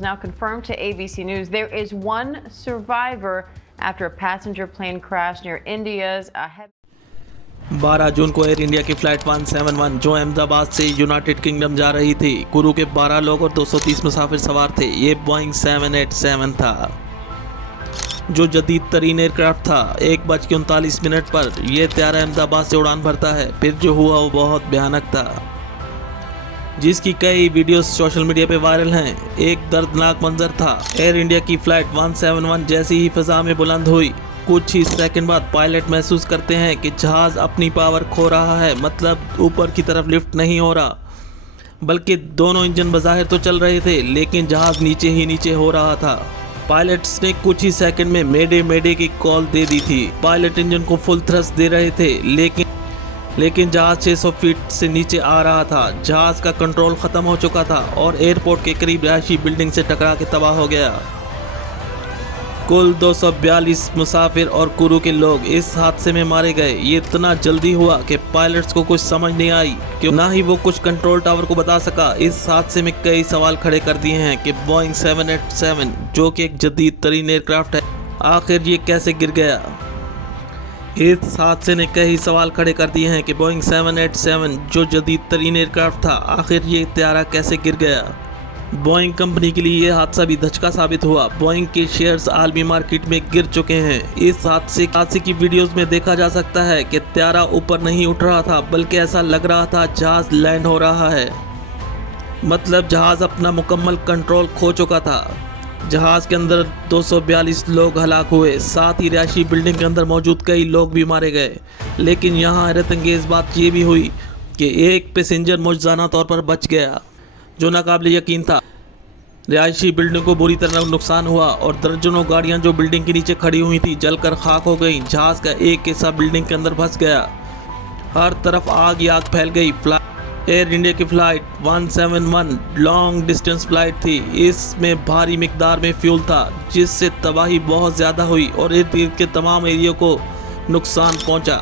Now confirmed to ABC News, there is one survivor after a passenger plane crash near India's 12 जून को air India की flight 171 जो अहमदाबाद से United kingdom जा रही थी। क्रू के 12 लोग और 230 मुसाफिर सवार थे। ये बोइंग 787 था जो जदीद तरीन एयरक्राफ्ट था। 1:39 पर यह त्यारा अहमदाबाद से उड़ान भरता है। फिर जो हुआ वो बहुत भयानक था, जिसकी कई वीडियोस सोशल मीडिया पे वायरल हैं। एक दर्दनाक मंजर था। एयर इंडिया की फ़्लाइट 171 जैसी ही फ़ज़ा में बुलंद हुई, कुछ ही सेकंड बाद पायलट महसूस करते हैं कि जहाज़ अपनी पावर खो रहा है। मतलब ऊपर की तरफ लिफ्ट नहीं हो रहा, बल्कि दोनों इंजन बज़ाहिर तो चल रहे थे, लेकिन जहाज़ नीचे ही नीचे हो रहा था। पायलट्स ने कुछ ही सेकंड में मेडे मेडे की कॉल दे दी थी। पायलट इंजन को फुल थ्रस्ट दे रहे थे, लेकिन जहाज़ 600 फीट से नीचे आ रहा था। जहाज़ का कंट्रोल ख़त्म हो चुका था और एयरपोर्ट के करीब रहायशी बिल्डिंग से टकरा के तबाह हो गया। कुल 242 मुसाफिर और क्रू के लोग इस हादसे में मारे गए। ये इतना जल्दी हुआ कि पायलट्स को कुछ समझ नहीं आई, कि ना ही वो कुछ कंट्रोल टावर को बता सका। इस हादसे में कई सवाल खड़े कर दिए हैं कि बोइंग 787 जो कि एक जदीद तरीन एयरक्राफ्ट है, आखिर ये कैसे गिर गया। इस हादसे ने कई सवाल खड़े कर दिए हैं कि बोइंग 787 जो जदीद तरीन एयरक्राफ्ट था, आखिर ये त्यारा कैसे गिर गया। बोइंग कंपनी के लिए यह हादसा भी धचका साबित हुआ। बोइंग के शेयर्स आलमी मार्केट में गिर चुके हैं। इस हादसे की वीडियोस में देखा जा सकता है कि त्यारा ऊपर नहीं उठ रहा था, बल्कि ऐसा लग रहा था जहाज लैंड हो रहा है। मतलब जहाज अपना मुकम्मल कंट्रोल खो चुका था। जहाज के अंदर 242 लोग हलाक हुए, साथ ही रिहायशी बिल्डिंग के अंदर मौजूद कई लोग भी मारे गए। लेकिन यहाँ हैरत अंगेज़ बात ये भी हुई कि एक पैसेंजर मौजूदाना तौर पर बच गया, जो नाकाबिल यकीन था। रिहायशी बिल्डिंग को बुरी तरह नुकसान हुआ और दर्जनों गाड़ियाँ जो बिल्डिंग के नीचे खड़ी हुई थी जलकर खाक हो गई। जहाज़ का एक हिस्सा बिल्डिंग के अंदर फंस गया। हर तरफ आग ही आग फैल गई। एयर इंडिया की फ़्लाइट 171 लॉन्ग डिस्टेंस फ़्लाइट थी। इसमें भारी मिकदार में फ्यूल था, जिससे तबाही बहुत ज़्यादा हुई और इर्द गिर्द के तमाम एरिया को नुकसान पहुंचा।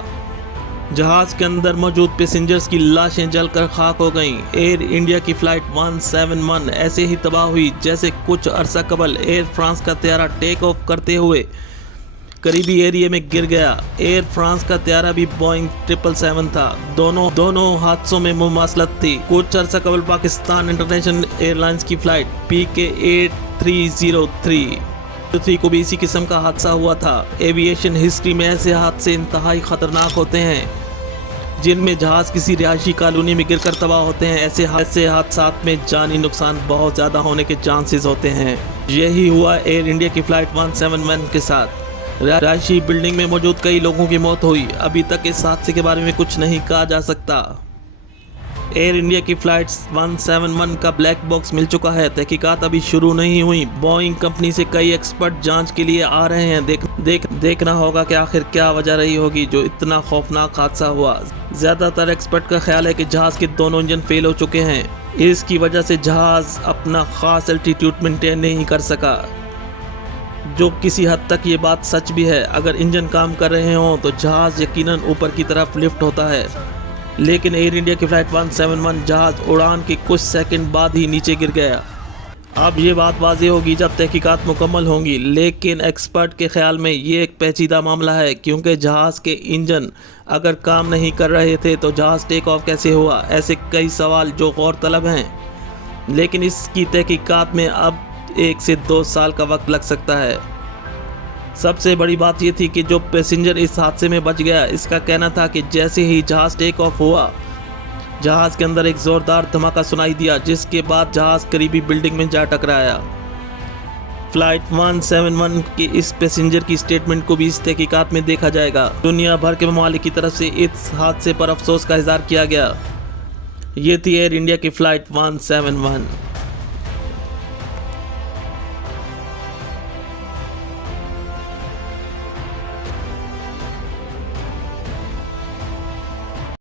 जहाज़ के अंदर मौजूद पैसेंजर्स की लाशें जलकर खाक हो गईं। एयर इंडिया की फ़्लाइट 171 ऐसे ही तबाह हुई जैसे कुछ अरसा कबल एयर फ्रांस का त्यारा टेक ऑफ करते हुए करीबी एरिया में गिर गया। एयर फ्रांस का त्यारा भी बोइंग 777 था। दोनों हादसों में मुमासलत थी। कुछ अर्सा कबल पाकिस्तान इंटरनेशनल एयरलाइंस की फ़्लाइट PK 8303 को भी इसी किस्म का हादसा हुआ था। एविएशन हिस्ट्री में ऐसे हादसे इंतहाई ख़तरनाक होते हैं, जिनमें जहाज़ किसी रिहायशी कॉलोनी में गिरकर तबाह होते हैं। ऐसे हादसात में जानी नुकसान बहुत ज़्यादा होने के चांसेस होते हैं। यही हुआ एयर इंडिया की फ़्लाइट 171 के साथ। रिहायशी बिल्डिंग में मौजूद कई लोगों की मौत हुई। अभी तक इस हादसे के बारे में कुछ नहीं कहा जा सकता। एयर इंडिया की फ़्लाइट 171 का ब्लैक बॉक्स मिल चुका है। तहकीकात अभी शुरू नहीं हुई। बोइंग कंपनी से कई एक्सपर्ट जांच के लिए आ रहे हैं। देखना होगा कि आखिर क्या वजह रही होगी जो इतना खौफनाक हादसा हुआ। ज़्यादातर एक्सपर्ट का ख्याल है कि जहाज़ के दोनों इंजन फेल हो चुके हैं। इसकी वजह से जहाज़ अपना ख़ास एल्टीट्यूड मेंटेन नहीं कर सका, जो किसी हद तक ये बात सच भी है। अगर इंजन काम कर रहे हों तो जहाज़ यकीनन ऊपर की तरफ लिफ्ट होता है। लेकिन एयर इंडिया की फ़्लाइट 171 जहाज़ उड़ान के कुछ सेकंड बाद ही नीचे गिर गया। अब ये बात वाज़ेह होगी जब तहकीकात मुकम्मल होंगी। लेकिन एक्सपर्ट के ख्याल में ये एक पेचीदा मामला है, क्योंकि जहाज़ के इंजन अगर काम नहीं कर रहे थे तो जहाज़ टेक ऑफ कैसे हुआ। ऐसे कई सवाल जो गौर तलब हैं, लेकिन इसकी तहकीकात में अब 1 से 2 साल का वक्त लग सकता है। सबसे बड़ी बात यह थी कि जो पैसेंजर इस हादसे में बच गया, इसका कहना था कि जैसे ही जहाज़ टेक ऑफ हुआ, जहाज़ के अंदर एक ज़ोरदार धमाका सुनाई दिया, जिसके बाद जहाज़ करीबी बिल्डिंग में जा टकराया। फ़्लाइट 171 के इस पैसेंजर की स्टेटमेंट को भी इस तहकीकात में देखा जाएगा। दुनिया भर के ममालिक की तरफ से इस हादसे पर अफसोस का इज़हार किया गया। ये थी एयर इंडिया की फ़्लाइट 171।